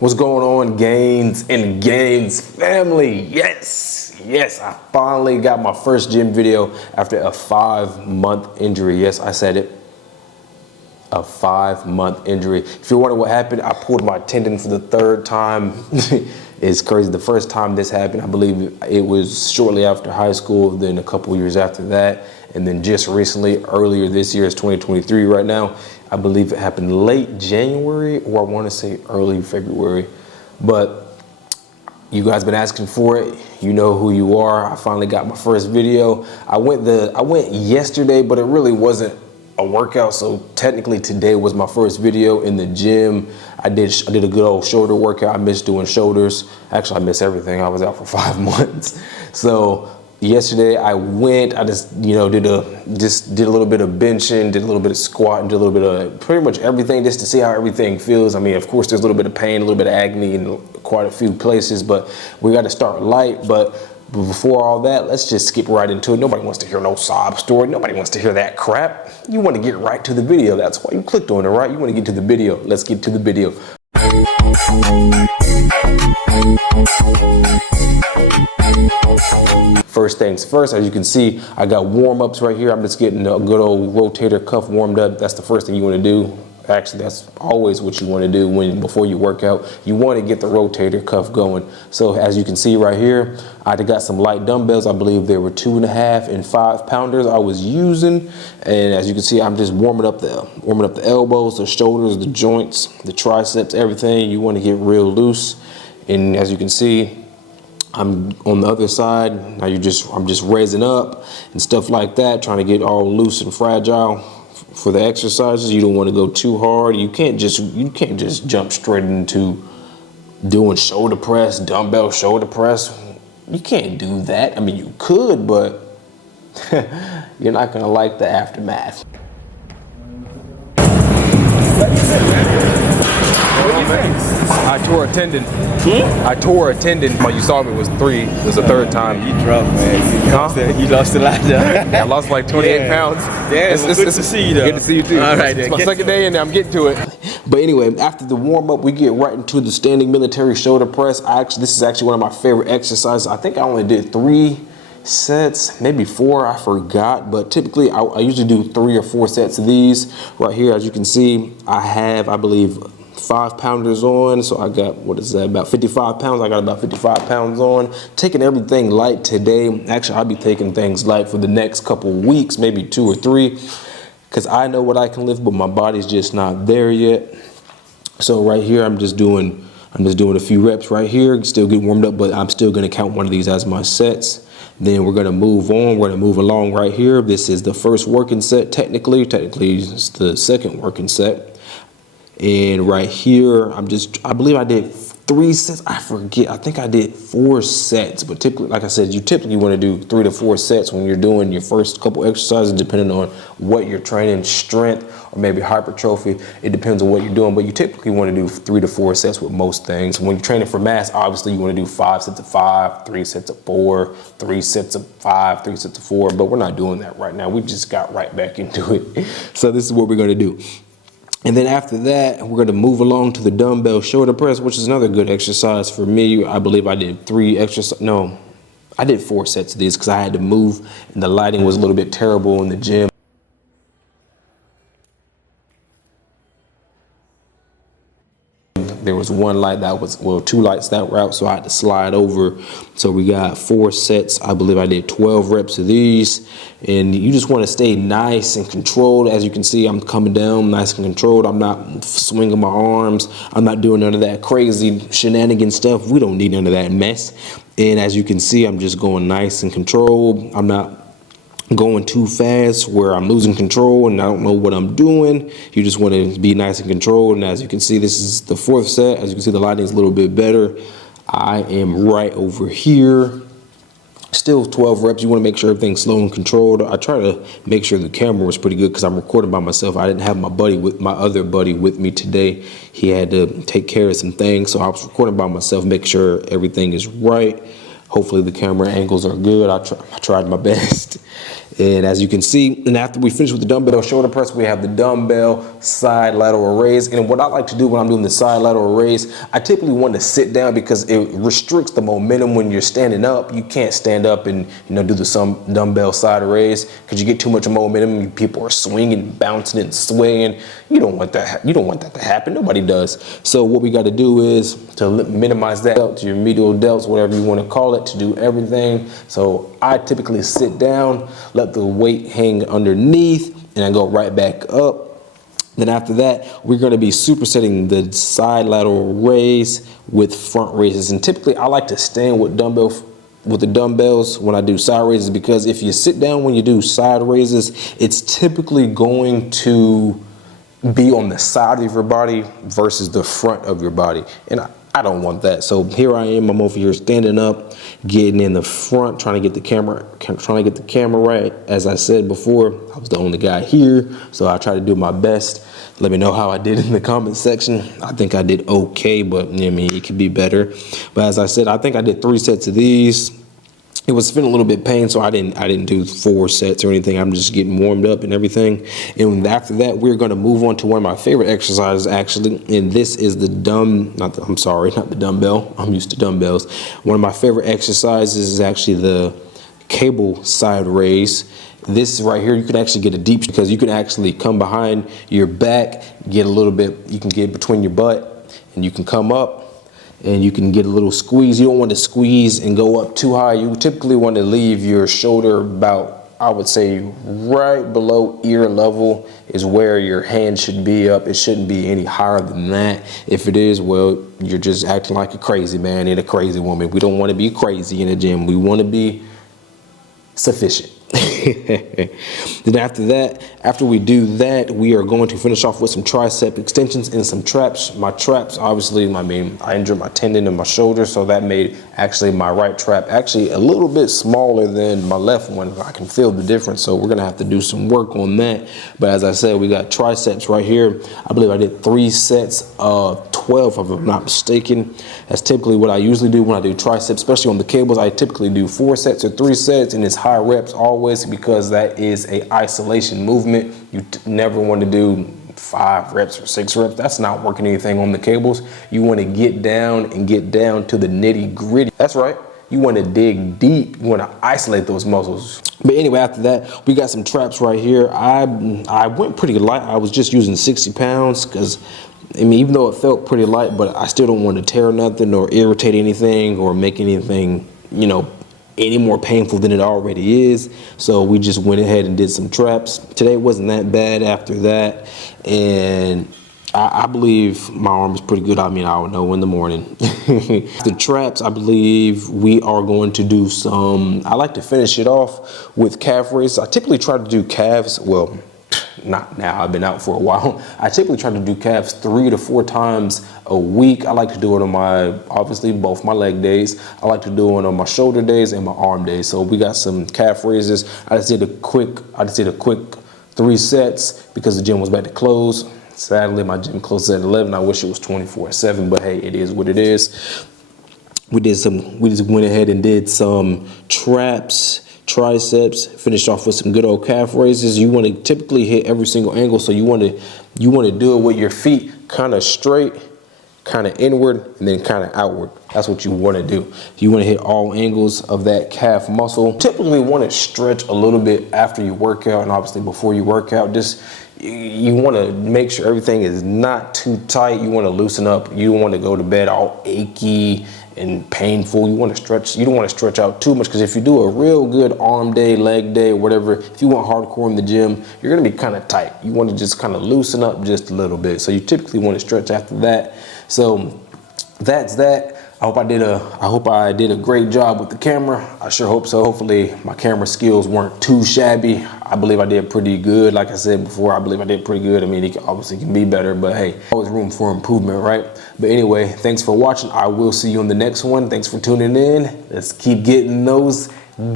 What's going on, Gains and Gains family? Yes, I finally got my first gym video after a 5-month injury. Yes, I said it. A 5-month injury. If you're wondering what happened, I pulled my tendon for the 3rd time. It's crazy. The first time this happened, I believe it was shortly after high school, then a couple years after that, and then just recently, earlier this year, it's 2023 right now. I believe it happened late January, or I want to say early February. But you guys been asking for it. You know who you are. I finally got my first video. I went yesterday, but it really wasn't a workout, so technically today was my first video in the gym. I did a good old shoulder workout. I missed doing shoulders. Actually, I missed everything. I was out for 5 months. So yesterday I just did a little bit of benching, did a little bit of squatting, did a little bit of pretty much everything just to see how everything feels. I mean, of course, there's a little bit of pain, a little bit of agony in quite a few places, but we got to start light. But before all that, let's just skip right into it. Nobody wants to hear no sob story. Nobody wants to hear that crap. You want to get right to the video. That's why you clicked on it, right? You want to get to the video. Let's get to the video. First things first, as you can see, I got warm-ups right here. I'm just getting a good old rotator cuff warmed up. That's the first thing you want to do. Actually, that's always what you want to do before you work out. You want to get the rotator cuff going. So as you can see right here, I got some light dumbbells. I believe there were 2.5 and 5 pounders I was using. And as you can see, I'm just warming up the elbows, the shoulders, the joints, the triceps, everything. You want to get real loose. And as you can see, I'm on the other side. Now I'm just raising up and stuff like that, trying to get all loose and fragile. For the exercises, you don't want to go too hard. You can't just jump straight into doing shoulder press, dumbbell shoulder press. You can't do that. I mean, you could, but you're not gonna like the aftermath. I tore a tendon. I tore a tendon. Well, you saw me, it was 3. It was the 3rd time. You dropped, man. You lost a lot. I lost like 28 pounds. Yeah, good to see you, though. Good to see you, too. All right, it's my second day, and I'm getting to it. But anyway, after the warm-up, we get right into the standing military shoulder press. This is actually one of my favorite exercises. I think I only did 3 sets, maybe 4, I forgot, but typically I usually do 3 or 4 sets of these. Right here, as you can see, I have, I believe, 5 pounders on, so I got, what is that, about 55 pounds. I got about 55 pounds on. Taking everything light today. Actually, I'll be taking things light for the next couple weeks, maybe 2 or 3, because I know what I can lift, but my body's just not there yet. So right here, I'm just doing a few reps right here, still getting warmed up, but I'm still gonna count one of these as my sets. Then we're gonna move on, we're gonna move along right here. This is the first working set, technically it's the second working set. And right here, I believe I did 3 sets. I forget, I think I did 4 sets, but typically, like I said, you typically want to do 3 to 4 sets when you're doing your first couple exercises, depending on what you're training, strength or maybe hypertrophy. It depends on what you're doing, but you typically want to do 3 to 4 sets with most things. When you're training for mass, obviously you want to do 5 sets of 5, 3 sets of 4, 3 sets of 5, 3 sets of 4, but we're not doing that right now. We just got right back into it. So this is what we're going to do. And then after that, we're going to move along to the dumbbell shoulder press, which is another good exercise for me. I believe I did 4 sets of these because I had to move and the lighting was a little bit terrible in the gym. There was one light that was, well, 2 lights that were out, so I had to slide over. So we got 4 sets. I believe I did 12 reps of these. And you just want to stay nice and controlled. As you can see, I'm coming down nice and controlled. I'm not swinging my arms. I'm not doing none of that crazy shenanigan stuff. We don't need none of that mess. And as you can see, I'm just going nice and controlled. I'm not going too fast where I'm losing control and I don't know what I'm doing. You just want to be nice and controlled. And as you can see, this is the 4th set. As you can see, the lighting is a little bit better. I am right over here. Still 12 reps. You want to make sure everything's slow and controlled. I try to make sure the camera was pretty good because I'm recording by myself. I didn't have my other buddy with me today. He had to take care of some things, so I was recording by myself, make sure everything is right. Hopefully the camera angles are good. I tried my best. And as you can see, and after we finish with the dumbbell shoulder press, we have the dumbbell side lateral raise. And what I like to do when I'm doing the side lateral raise, I typically want to sit down because it restricts the momentum when you're standing up. You can't stand up and do the dumbbell side raise because you get too much momentum. People are swinging, bouncing, and swaying. You don't want that. You don't want that to happen. Nobody does. So what we got to do is to minimize that to your medial delts, whatever you want to call it, to do everything. So I typically sit down, let the weight hang underneath, and I go right back up. Then after that, we're going to be supersetting the side lateral raise with front raises. And typically I like to stand with the dumbbells when I do side raises, because if you sit down when you do side raises, it's typically going to be on the side of your body versus the front of your body. And I don't want that. So here I am, I'm over here standing up, getting in the front, trying to get the camera right. As I said before, I was the only guy here, so I try to do my best. Let me know how I did in the comment section. I think I did okay, but I mean, it could be better. But as I said, I think I did 3 sets of these. It was feeling a little bit pain, so I didn't do 4 sets or anything. I'm just getting warmed up and everything. And after that, we're going to move on to one of my favorite exercises, actually. And this is the not the dumbbell. I'm used to dumbbells. One of my favorite exercises is actually the cable side raise. This right here, you can actually get a deep, because you can actually come behind your back, get a little bit, you can get between your butt, and you can come up. And you can get a little squeeze. You don't want to squeeze and go up too high. You typically want to leave your shoulder about, I would say, right below ear level is where your hand should be up. It shouldn't be any higher than that. If it is, well, you're just acting like a crazy man and a crazy woman. We don't want to be crazy in the gym. We want to be sufficient. Then after we do that, we are going to finish off with some tricep extensions and some traps. My traps, obviously, I injured my tendon in my shoulder, so that made actually my right trap actually a little bit smaller than my left one. I can feel the difference, so we're gonna have to do some work on that. But as I said, we got triceps right here. I believe I did 3 sets of 12, if I'm not mistaken. That's typically what I usually do when I do triceps, especially on the cables. I typically do 4 sets or 3 sets, and it's high reps always, because that is a isolation movement. You never want to do 5 reps or 6 reps. That's not working anything on the cables. You want to get down to the nitty gritty. That's right. You want to dig deep. You want to isolate those muscles. But anyway, after that, we got some traps right here. I went pretty light. I was just using 60 pounds because, I mean, even though it felt pretty light, but I still don't want to tear nothing or irritate anything or make anything, any more painful than it already is. So we just went ahead and did some traps. Today wasn't that bad after that. And I believe my arm is pretty good. I mean, I would know in the morning. The traps, I believe we are going to do some, I like to finish it off with calf raises. I typically try to do calves, well, not now, I've been out for a while. I typically try to do calves 3 to 4 times a week. I like to do it on obviously both my leg days. I like to do it on my shoulder days and my arm days. So we got some calf raises. I just did a quick 3 sets because the gym was about to close. Sadly, my gym closed at 11. I wish it was 24/7, but hey, it is what it is. We just went ahead and did some traps, triceps, finished off with some good old calf raises. You want to typically hit every single angle, so you want to do it with your feet kind of straight, kind of inward, and then kind of outward. That's what you want to do. You want to hit all angles of that calf muscle. Typically want to stretch a little bit after you work out, and obviously before you work out. You want to make sure everything is not too tight. You want to loosen up. You don't want to go to bed all achy and painful. You want to stretch. You don't want to stretch out too much, because if you do a real good arm day, leg day, or whatever, if you want hardcore in the gym, you're going to be kind of tight. You want to just kind of loosen up just a little bit. So you typically want to stretch after that. So that's that. I hope I did a great job with the camera. I sure hope so. Hopefully my camera skills weren't too shabby. I believe I did pretty good. Like I said before, I believe I did pretty good. I mean, it obviously can be better, but hey, always room for improvement, right? But anyway, thanks for watching. I will see you on the next one. Thanks for tuning in. Let's keep getting those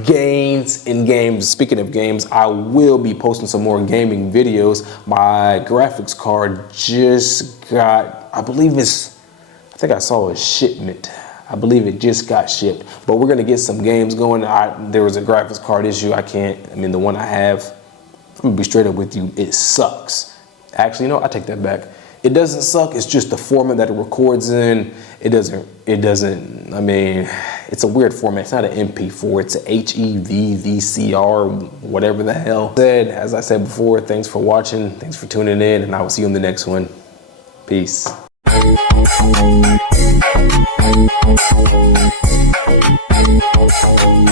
gains in games. Speaking of games, I will be posting some more gaming videos. My graphics card just got, I think I saw a shipment. I believe it just got shipped, but we're gonna get some games going. There was a graphics card issue. The one I have, I'm gonna be straight up with you, it sucks. Actually, I take that back. It doesn't suck, it's just the format that it records in. It's a weird format. It's not an MP4, it's an HEVVCR, whatever the hell. As I said before, thanks for watching, thanks for tuning in, and I will see you in the next one. Peace.